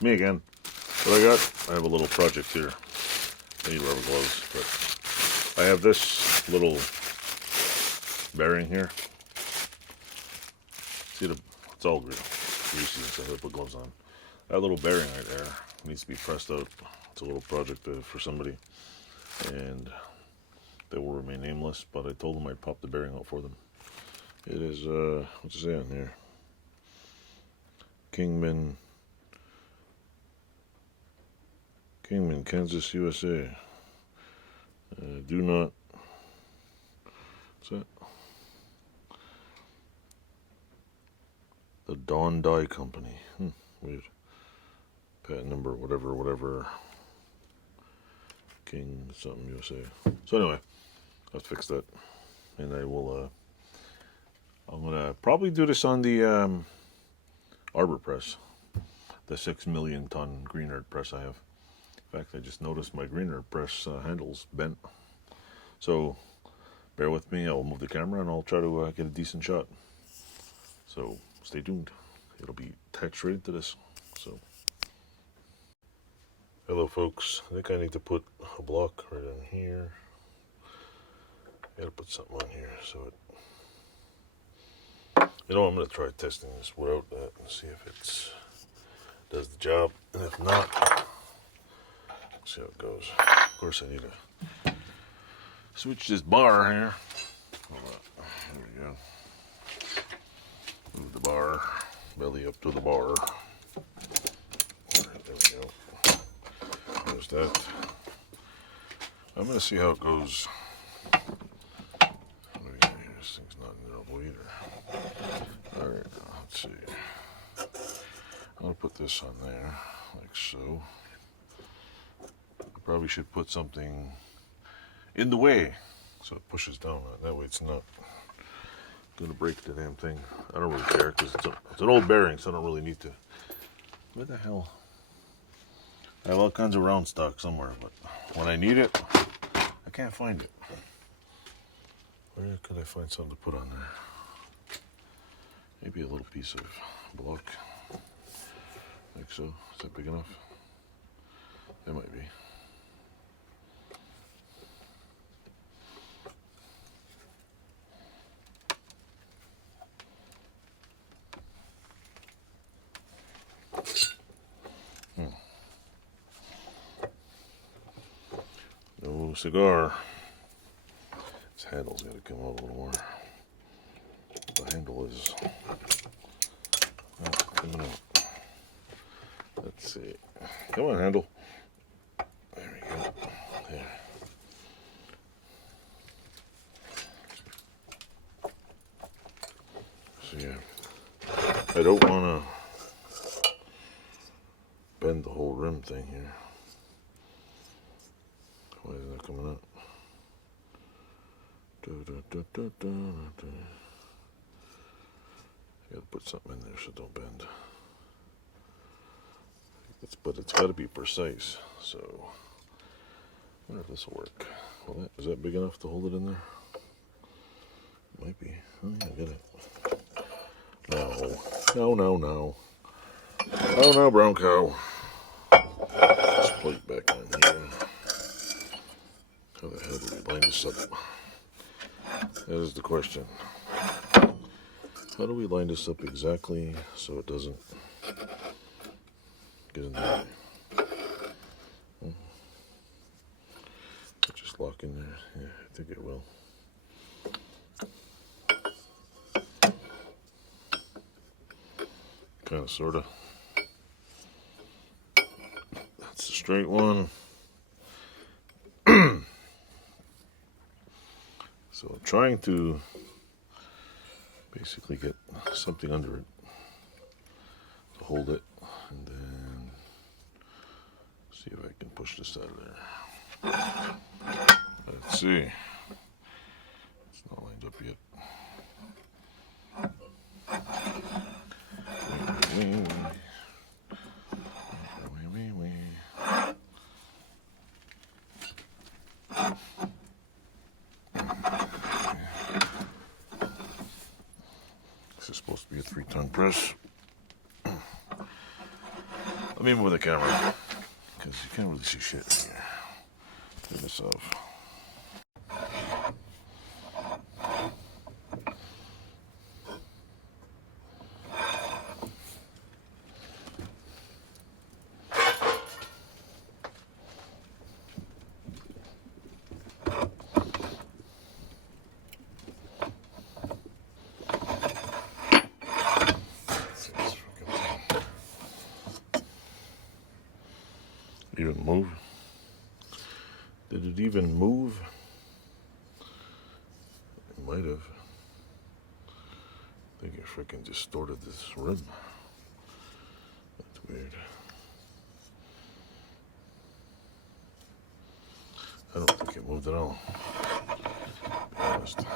It's me again. What I have a little project here. I need rubber gloves, but I have this little bearing here. See, it's all greasy, so I have to put gloves on. That little bearing right there needs to be pressed out. It's a little project for somebody, and they will remain nameless, but I told them I'd pop the bearing out for them. It is, what's it say on here? Kingman, Kansas, USA. Do not, what's that? The Dawn Dye Company. Weird. Patent number, whatever. King something USA. So anyway, I'll fix that, and I will. I'm gonna probably do this on the arbor press, the 6 million ton green earth press I have. In fact, I just noticed my green earth press handle's bent. So bear with me. I'll move the camera and I'll try to get a decent shot. So stay tuned. It'll be attached right into this. So. Hello folks, I think I need to put a block right in here. Gotta put something on here so it, you know, I'm gonna try testing this without that and see if it does the job, and if not, see how it goes. Of course I need to switch this bar here. There we go. Move the bar, belly up to the bar. Alright, there we go. There's that. I'm going to see how it goes. This thing's not in there all the way either. Alright, let's see. I'm going to put this on there, like so. I probably should put something in the way so it pushes down. That way it's not going to break the damn thing. I don't really care because it's an old bearing, so I don't really need to. Where the hell? I have all kinds of round stock somewhere, but when I need it, I can't find it. Where could I find something to put on there? Maybe a little piece of block. Like so. Is that big enough? That might be. No cigar. This handle's got to come out a little more. The handle is not coming out. Let's see. Come on, handle. There we go. There. So yeah, I don't want to bend the whole rim thing here. Why is that coming up? I gotta put something in there so it don't bend. But it's got to be precise. So I wonder if this will work. Well, is that big enough to hold it in there? Might be. Oh yeah, I got it. No. Oh no, brown cow. This plate back on here. How the hell do we line this up? That is the question. How do we line this up exactly so it doesn't get in there? Just lock in there. Yeah, I think it will. Kind of, sort of. That's the straight one. So I'm trying to basically get something under it to hold it, and then see if I can push this out of there. Let's see. It's not lined up yet. This is supposed to be a 3-ton press. Let me move the camera, because you can't really see shit in here. Turn this off. Even move? Did it even move? It might have. I think it freaking distorted this rim. That's weird. I don't think it moved at all, to be honest.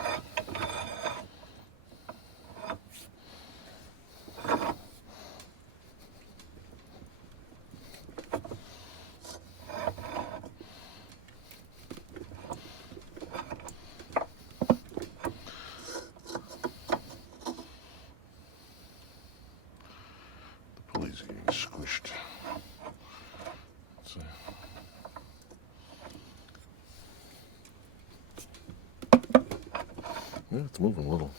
Pulley's getting squished. Let's see. Yeah, it's moving a little.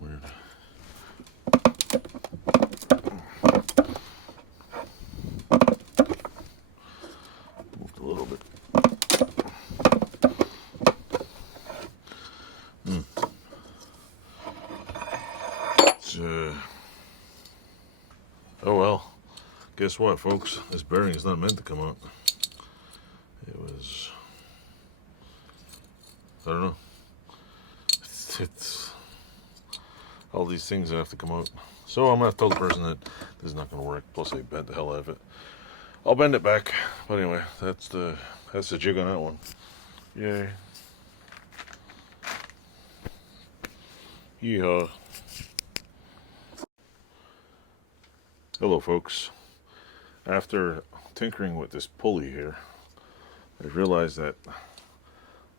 Weird. Moved a little bit. Oh well, guess what, folks? This bearing is not meant to come out. It was, I don't know. It's all these things that have to come out. So I'm gonna have to tell the person that this is not gonna work. Plus, I bent the hell out of it. I'll bend it back. But anyway, that's the jig on that one. Yay. Yeehaw. Hello folks. After tinkering with this pulley here, I realized that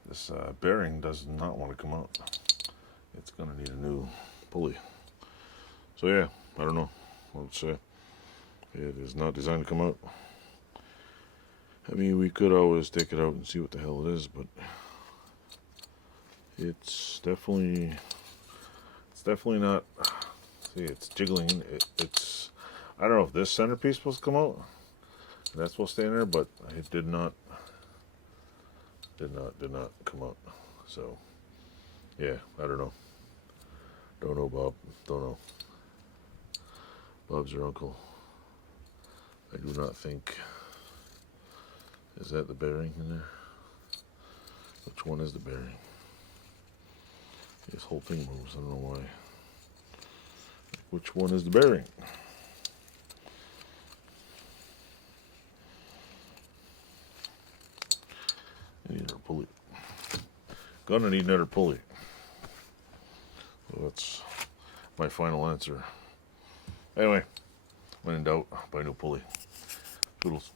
this bearing does not want to come out. It's going to need a new pulley. So yeah, I don't know what to say. It is not designed to come out. I mean, we could always take it out and see what the hell it is, but it's definitely not. See, it's jiggling. It's, I don't know if this centerpiece is supposed to come out. That's supposed to stay in there, but it did not come out. So yeah, I don't know. Don't know, Bob. Don't know. Bob's your uncle. I do not think. Is that the bearing in there? Which one is the bearing? This whole thing moves. I don't know why. Which one is the bearing? I need another pulley. Gonna need another pulley. So that's my final answer. Anyway, when in doubt, buy a new pulley. Toodles.